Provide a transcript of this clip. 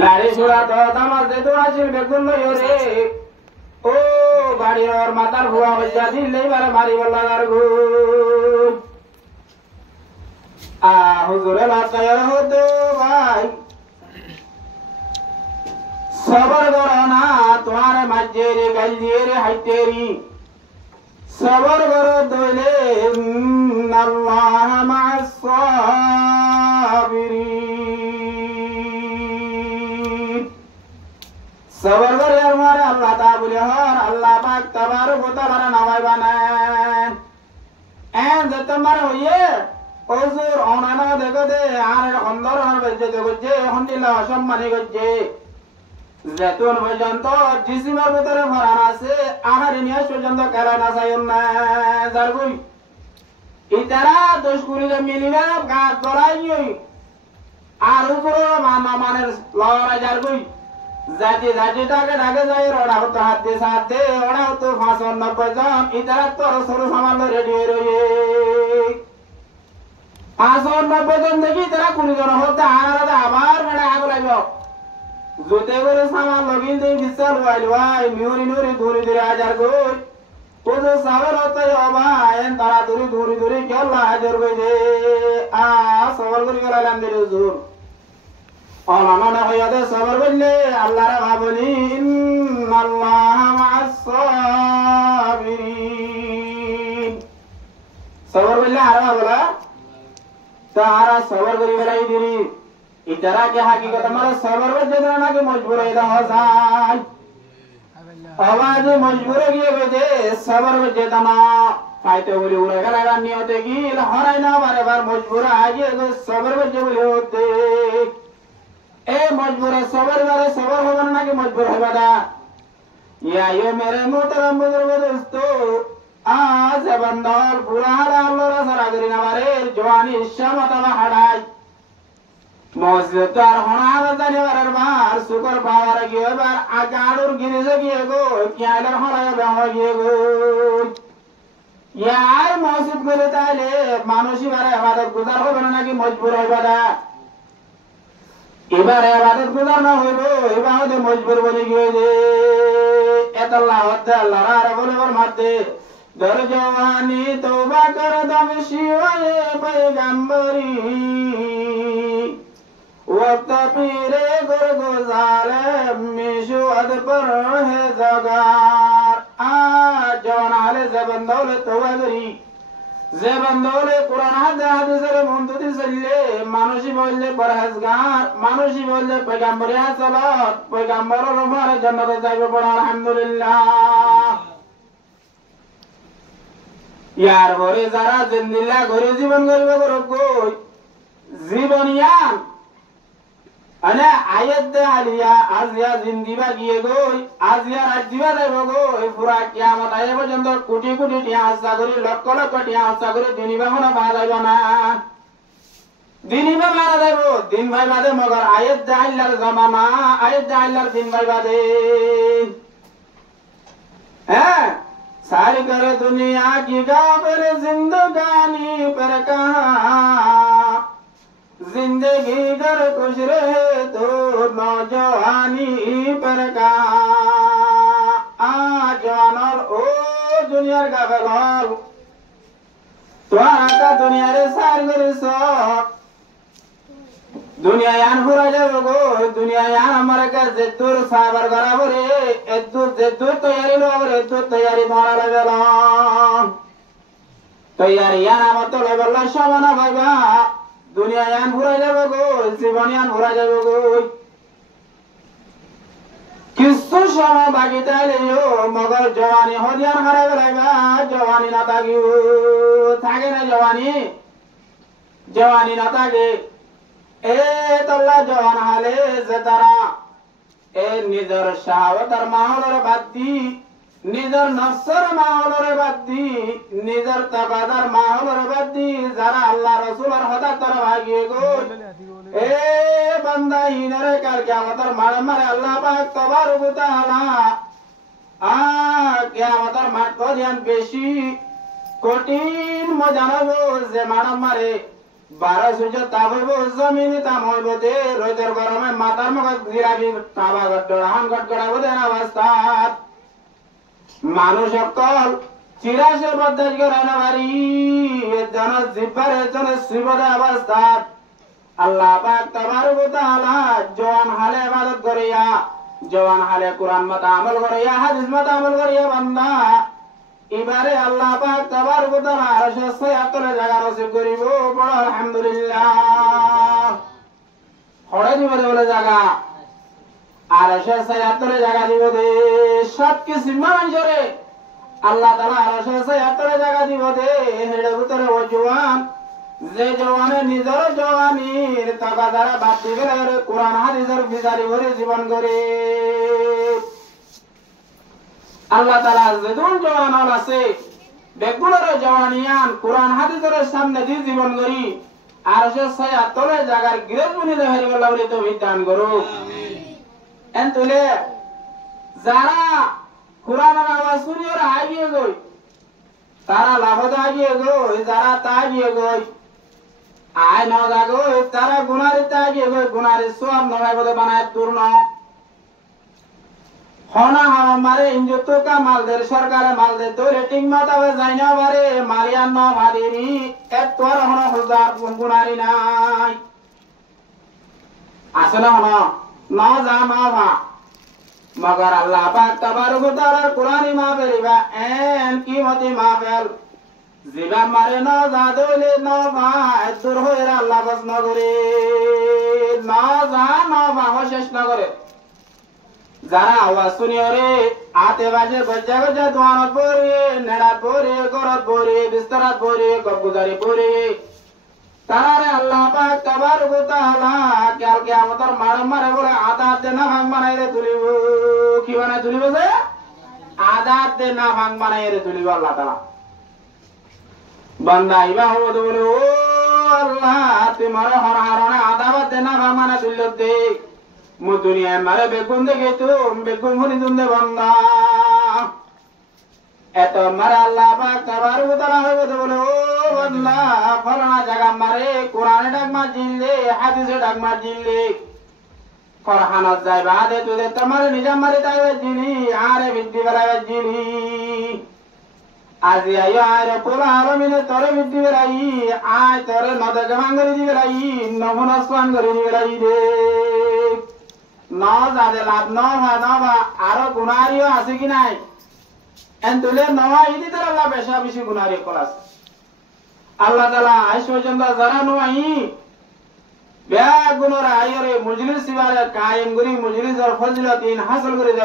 লাড়ি ছোড়া তো আমার যে তো আসিল বেগুন রে ও বাড়ির ওর মাথার ভুয়া হইয়া দিলেই বারে মারি বললা আর গো হুজুরে বাচ্চার হতো ভাই সবর করো না তোমার মাঝে রে গাইলিয়ে রে হাইতেরি সবর করো দইলে আল্লাহ মা'আস সাবিরিন সবর করে আমার আল্লাহ তা বলে হর আল্লাহ পাক তাবারক ওয়া তাআলা নামাই বানায় যে তোমার হইয়ে হুজুর অনানা দেখো দে আর অন্দর বেজে দেখো যে হন্দিলা সম্মানী গজে জেতুন পর্যন্ত ডিসিমার ভিতরে ভরান আছে আহারে নিয়ে পর্যন্ত খেলা না চাই না যার কই ইতারা দোষ করিলে মিলিবে গাছ গড়াই আর উপরে মামা মানের লড়াই যার কই জাতি জাতিটাকে ডাকে যায় ওরা হতো হাত দিয়ে সাথে ওরা হতো 95 জন ইতারা তোর সরু সামান্য রেডি হয়ে রয়ে 95 জন দেখি তারা 20 জন হতে আবার মেলা আগে লাগবে जोते करे सामान लगिन दे बिसर वाई न्यूरी न्यूरी दूरी दूरी आजार गोई तो जो सावर होता है भाई तारा दूरी दूरी क्या ला आजार गोई दे सबर करी करा लांदे हुजूर अलाना ना होया दे सबर बोले अल्लाह रे भाबनी इन्नल्लाह मअस साबिरीन सबर बोले आरा बोला तारा सबर करी बेलाई दिरी इतरा के हकीकत हमारा सबर में जितना के मजबूर है हजान आवाज मजबूर किए बेटे सबर में जितना फायदे बोले उड़े का लगा नहीं होते कि हराई ना बार बार मजबूर आगे तो सबर में जो बोले होते ए मजबूर सबर वाले सबर हो बनना के मजबूर है बता या यो मेरे मोहतरम बुजुर्ग दोस्तों आज बंदर पूरा हरा अल्लाह सरा करी ना बारे जवानी शामत हड़ाई मौजूद तार होना बताने वाला बार सुकर पावर किए बार आगाड़ुर गिरे से किए गो क्या इधर होना है बेहों किए गो यार मौजूद को लेता है ले मानुषी बारे इबादत गुजार हो बनना की मजबूर है बता इबारे इबादत गुजार ना हो गो इबादत मजबूर बने किए दे एतल्ला होता अल्लाह रा बोले बर माते दर जवानी तौबा कर दम शिवाय पैगंबरी वक्त पीरे गुरगुजारे मिशुअद पर है जगार जवान आले जबंदौले तवगरी जबंदौले कुरान हादिस रे मुंतदी सल्ले मानुषी बोलले परहेजगार मानुषी बोलले पैगंबरिया सलात पैगंबरों हमारे जन्नत जाइबे पड़ा अल्हम्दुलिल्लाह यार बोरे जरा जिंदगी घरे जीवन गरीब करो कोई जीवनियान अने आयत दे आलिया आज या जिंदगी बागिए गोई आज या राज्य देबो गोई पूरा कियामत आए पर्यंत कोटी कोटी टिया आशा करी लक्ष लक्ष टिया आशा करी दिनिबा होना बाजाइबो ना दिनिबा मारा देबो दिन भाई बादे मगर आयत दे आइलार जमाना आयत दे आइलार दिन भाई बादे हैं सारी करे दुनिया की गाबर जिंदगानी पर कहां जिंदगी कर खुश रहे तो नौजवानी पर का जवान ओ दुनियार का गलाल तुम्हारा का दुनिया रे सार करे सो दुनिया यान हुरा जाओ गो दुनिया यान हमारे का जेतुर साबर कराबो रे जेतुर तैयारी लो रे जेतुर तैयारी मारा लगला तैयारी यान मत लेवल शवना भाईबा दुनिया यान भुरा जाबो गो जीवन यान भुरा जाबो गो किसो समय बाकी ताले यो मगर जवानी हो यान हरा गलाइबा जवानी ना तागियो थागे ना जवानी ना तागे ए तल्ला जवान हाले जतरा ए निजर शाहवतर माहौल रे बादी निजर नफ्सर माहौल रे बादी निजर तकादर माहौल रे बादी जरा अल्लाह रसूल और हदा तर भागिए गो ए बंदा हिनरे कर क्या मतलब मारे मारे अल्लाह पाक तबारक व तआला क्या मतलब मार तो ध्यान पेशी कोटिन मजानो जे मारे मारे 12 সূর্য তাপ হইব জমিনে তাপ হইব দে রোদের গরমে মাথার মুখ জিরাবি তাবা গড়াহান গড়গড়াব দেন অবস্থা মানুষ সকল চিরাশে বদাস করে না বাড়ি জন জিব্বার জন শিবদা অবস্থা আল্লাহ পাক তাবারক ওয়া তাআলা জওয়ান হালে ইবাদত করিয়া জওয়ান হালে কুরআন মত আমল করিয়া হাদিস মত আমল করিয়া বান্দা এবারে আল্লাহ পাক তাবারক ওয়া তাআলা আরশের ছায়াতলে জায়গা নসিব করিব বড় আলহামদুলিল্লাহ হড়ে দিব বলে জায়গা আরশের ছায়াতলে জায়গা দিব দে সব কিছু মানুষরে আল্লাহ তাআলা আরশের ছায়াতলে জায়গা দিব দে হেড়ে ভিতরে ও জওয়ান যে জওয়ানে নিজের জওয়ানির টাকা দ্বারা বাদ দিবে কোরআন হাদিসের বিচারি করে জীবন করে আল্লাহ তাআলা যেদুন জওয়ান আছে বেগুনের জওয়ানিয়ান কোরআন হাদিসের সামনে দিয়ে জীবন করি আর সে ছায়া তলে জায়গার গিরজ মুনি দেহারি বলা বলে তো বিধান করো আমিন এন তুলে যারা কোরআনের আওয়াজ শুনি ওরা আগিয়ে গই তারা লাভদা আগিয়ে গই যারা তা আগিয়ে গই আয় ন জাগো তারা গুনারে তা আগিয়ে গই গুনারে সব নয় বলে বানায় পূর্ণ হনা আমারে ইনজুতো কা মালদের সরকারে মালদের তো রেটিং মাতাবে যাইনা বারে মালিয়ান ন ভাদিরি এক তোর হন হাজার গুনারি নাই আসলে হন ন যা না ভা मगर अल्लाह पाक तबारक व तआला कुरानी माफेलिबा एन कीमती माफेल जिबा मारे न जादोले न भा दूर होइरा अल्लाह बस न करे न जा न भा शेष न करे যারা আওয়াজ শুনিওরে আতে বাজে গজ্জা গজ্জা দোয়ানত পড়ে নেড়াত পড়ে গরত পড়ে বিস্তরাত পড়ে গবগুজারি পড়ে তারারে আল্লাহ পাক তাবারক ওয়া তাআলা কাল কিয়ামতের মারে বলে আদাত দে না ভাঙ বানাইরে তুলিব কি বানাই তুলিব যে আদাত দে না ভাঙ বানাইরে তুলিব আল্লাহ তাআলা বান্দা ইবা হবো বলে ও আল্লাহ তোমার হর হারনে আদাত দে না ভাঙ বানাই তুলিল দে মু দুনিয়ায় মারে বেগুন দেখে তো বেগুন হনি তুন্দে বান্দা এত মারে আল্লাহ পাক তাবারক ওয়া তাআলা হইবে বলে ও বান্দা ফলানা জায়গা মারে কোরআনে ডাক মা জিনলে হাদিসে ডাক মা জিনলে ফরহানত যাইবা দে তুই তোমার নিজাম মারে তাইবে জিনি আরে বিদ্যি বেলাবে জিনি আজি আইও আরে পোলা আলমিনে তরে বিদ্যি বেলাই আয় তরে নদকে ভাঙ্গরি দিবে লাই নমুনা স্নান করে দিবে লাই রে ন যাদে লাভ ন ভা আরো গুনারিও আছে কি নাই এন তুলে নওয়া ইদি তোর আল্লাহ বেশা বেশি গুনারি কলাস আল্লাহ তাআলা আইস পর্যন্ত যারা নওয়াই বেয়া গুনার আইরে মজলিস সিবারে কায়েম করি মজলিসের ফজিলত হাসিল করে দেব